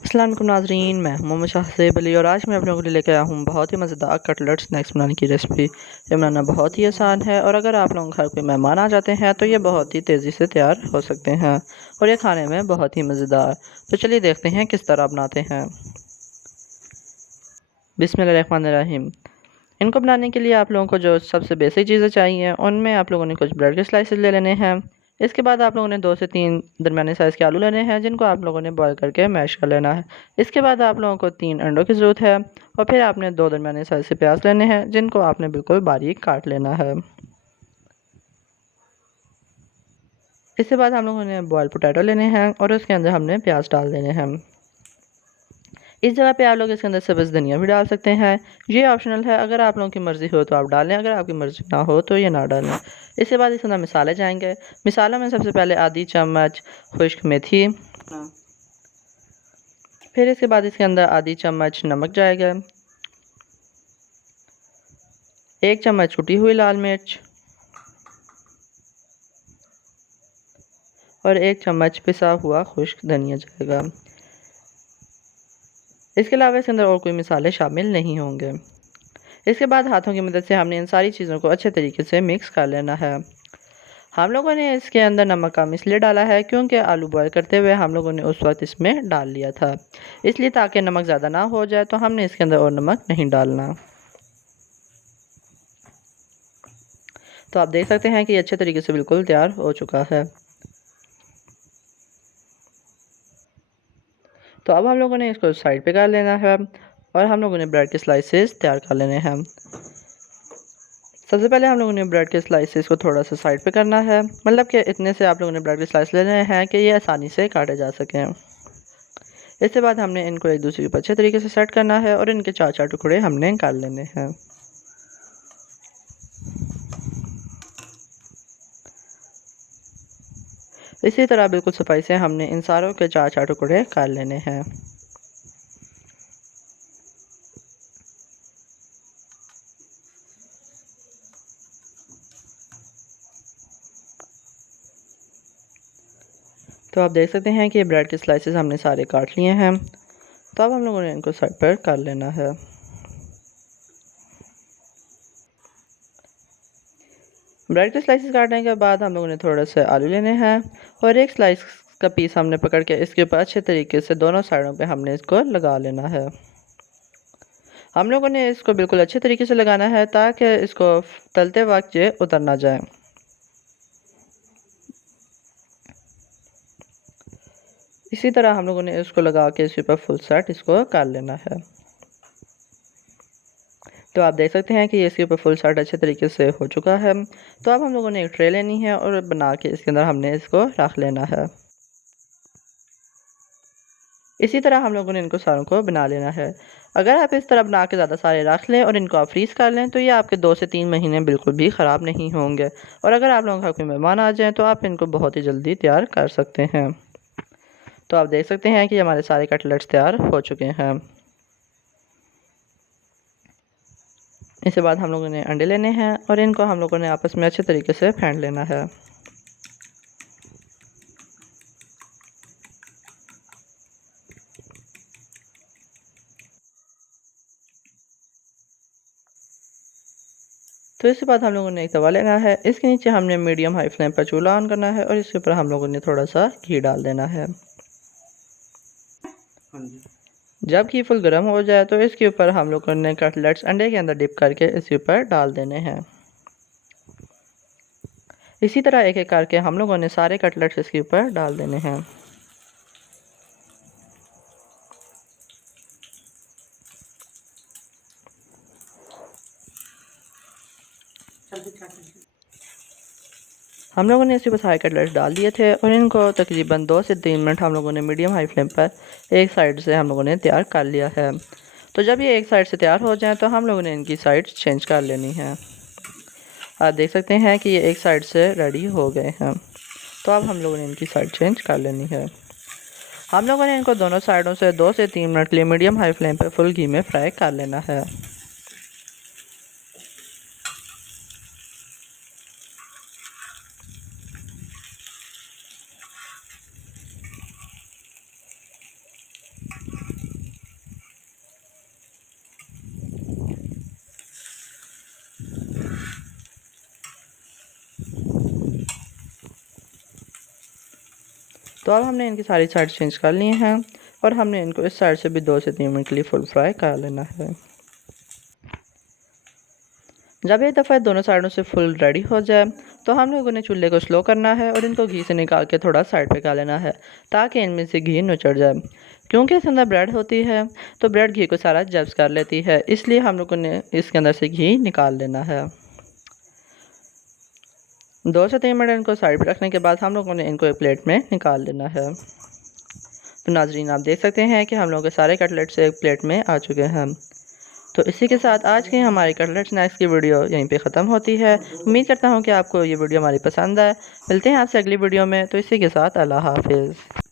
अस्सलाम वालेकुम नाज़रीन, मैं हूं मोहम्मद शाहज़ेब अली और आज मैं आप लोगों के लिए लेकर आया हूं बहुत ही मज़ेदार कटलेट स्नैक्स बनाने की रेसिपी। ये बनाना बहुत ही आसान है और अगर आप लोगों के घर कोई मेहमान आ जाते हैं तो ये बहुत ही तेज़ी से तैयार हो सकते हैं और ये खाने में बहुत ही मज़ेदार। तो चलिए देखते हैं किस तरह बनाते हैं। बिस्मिल्लाहिर्रहमानिर्रहीम। इनको बनाने के लिए आप लोगों को जो सबसे बेसिक चीज़ें चाहिए उनमें आप लोगों ने कुछ ब्रेड के स्लाइसेस ले लेने हैं। इसके बाद आप लोगों ने 2 से 3 दरमियाने साइज़ के आलू लेने हैं जिनको आप लोगों ने बॉयल करके मैश कर लेना है। इसके बाद आप लोगों को 3 अंडों की ज़रूरत है और फिर आपने 2 दरमियाने साइज़ के प्याज लेने हैं जिनको आपने बिल्कुल बारीक काट लेना है। इसके बाद हम लोगों ने बॉयल पोटैटो लेने हैं और उसके अंदर हमने प्याज डाल देने हैं। इस जगह पे आप लोग इसके अंदर सब्ज़ धनिया भी डाल सकते हैं। ये ऑप्शनल है, अगर आप लोगों की मर्ज़ी हो तो आप डालें, अगर आपकी मर्ज़ी ना हो तो ये ना डालें। इसके बाद इसके अंदर मसाले जाएंगे। मसालों में सबसे पहले आधी चम्मच खुश्क मेथी, फिर इसके बाद इसके अंदर आधी चम्मच नमक जाएगा, 1 चम्मच कुटी हुई लाल मिर्च और 1 चम्मच पिसा हुआ खुश्क धनिया जाएगा। इसके अलावा इसके अंदर और कोई मसाले शामिल नहीं होंगे। इसके बाद हाथों की मदद से हमने इन सारी चीज़ों को अच्छे तरीके से मिक्स कर लेना है। हम लोगों ने इसके अंदर नमक कम इसलिए डाला है क्योंकि आलू बॉयल करते हुए हम लोगों ने उस वक्त इसमें डाल लिया था, इसलिए ताकि नमक ज़्यादा ना हो जाए तो हमने इसके अंदर और नमक नहीं डालना। तो आप देख सकते हैं कि ये अच्छे तरीके से बिल्कुल तैयार हो चुका है। तो अब हम लोगों ने इसको साइड पे कर लेना है और हम लोगों ने ब्रेड के स्लाइसेस तैयार कर लेने हैं। सबसे पहले हम लोगों ने ब्रेड के स्लाइसेस को थोड़ा सा साइड पे करना है, मतलब कि इतने से आप लोगों ने ब्रेड के स्लाइस लेने हैं कि ये आसानी से काटे जा सकें। इसके बाद हमने इनको एक दूसरे के ऊपर अच्छे तरीके से सेट करना है और इनके 4-4 टुकड़े हमने कर लेने हैं। इसी तरह बिल्कुल सफाई से हमने इन सारों के 4-4 टुकड़े कर लेने हैं। तो आप देख सकते हैं कि ब्रेड के स्लाइसेस हमने सारे काट लिए हैं। तो अब हम लोगों ने इनको साइड पर कर लेना है। ब्रेड के स्लाइसेस काटने के बाद हम लोगों ने थोड़ा सा आलू लेने हैं और एक स्लाइस का पीस हमने पकड़ के इसके ऊपर अच्छे तरीके से दोनों साइडों पे हमने इसको लगा लेना है। हम लोगों ने इसको बिल्कुल अच्छे तरीके से लगाना है ताकि इसको तलते वक्त ये उतर ना जाए। इसी तरह हम लोगों ने इसको लगा के इसके ऊपर फुल सेट इसको कर लेना है। तो आप देख सकते हैं कि इसके ऊपर फुल सेट अच्छे तरीके से हो चुका है। तो अब हम लोगों ने एक ट्रे लेनी है और बना के इसके अंदर हमने इसको रख लेना है। इसी तरह हम लोगों ने इनको सारों को बना लेना है। अगर आप इस तरह बना के ज़्यादा सारे रख लें और इनको आप फ्रीज़ कर लें तो ये आपके 2 से 3 महीने बिल्कुल भी ख़राब नहीं होंगे और अगर आप लोगों के घर कोई मेहमान आ जाएँ तो आप इनको बहुत ही जल्दी तैयार कर सकते हैं। तो आप देख सकते हैं कि हमारे सारे कटलेट्स तैयार हो चुके हैं। इसके बाद हम लोगों ने अंडे लेने हैं और इनको हम लोगों ने आपस में अच्छे तरीके से फेंट लेना है। तो इसके बाद हम लोगों ने एक तवा लेना है, इसके नीचे हमने मीडियम हाई फ्लेम पर चूल्हा ऑन करना है और इसके ऊपर हम लोगों ने थोड़ा सा घी डाल देना है। जब घी फुल गर्म हो जाए तो इसके ऊपर हम लोगों ने कटलेट्स अंडे के अंदर डिप करके इसके ऊपर डाल देने हैं। इसी तरह एक एक करके हम लोगों ने सारे कटलेट्स इसके ऊपर डाल देने हैं। हम लोगों ने इसके ऊपर सारे कटलेट्स डाल दिए थे और इनको तकरीबन 2 से 3 मिनट हम लोगों ने मीडियम हाई फ्लेम पर एक साइड से हम लोगों ने तैयार कर लिया है। तो जब ये एक साइड से तैयार हो जाए तो हम लोगों ने इनकी साइड चेंज कर लेनी है। आप देख सकते हैं कि ये एक साइड से रेडी हो गए हैं। तो अब हम लोगों ने इनकी साइड चेंज कर लेनी है। हम लोगों ने इनको दोनों साइडों से 2 से 3 मिनट के लिए मीडियम हाई फ्लेम पर फुल घी में फ्राई कर लेना है। तो अब हमने इनकी सारी साइड चेंज कर ली हैं और हमने इनको इस साइड से भी 2 से 3 मिनट के लिए फुल फ्राई कर लेना है। जब एक दफ़ा दोनों साइडों से फुल रेडी हो जाए तो हम लोगों ने चूल्हे को स्लो करना है और इनको घी से निकाल के थोड़ा साइड पे कर लेना है ताकि इनमें से घी निचड़ जाए। क्योंकि इसके अंदर ब्रेड होती है तो ब्रेड घी को सारा जब्स कर लेती है, इसलिए हम लोगों ने इसके अंदर से घी निकाल लेना है। 2 से 3 मिनट इनको साइड पर रखने के बाद हम लोगों ने इनको एक प्लेट में निकाल लेना है। तो नाजरीन, आप देख सकते हैं कि हम लोगों के सारे कटलेट्स एक प्लेट में आ चुके हैं। तो इसी के साथ आज की हमारी कटलेट स्नैक्स की वीडियो यहीं पे ख़त्म होती है। उम्मीद करता हूँ कि आपको ये वीडियो हमारी पसंद आए। मिलते हैं आपसे अगली वीडियो में। तो इसी के साथ अल्लाह हाफिज़।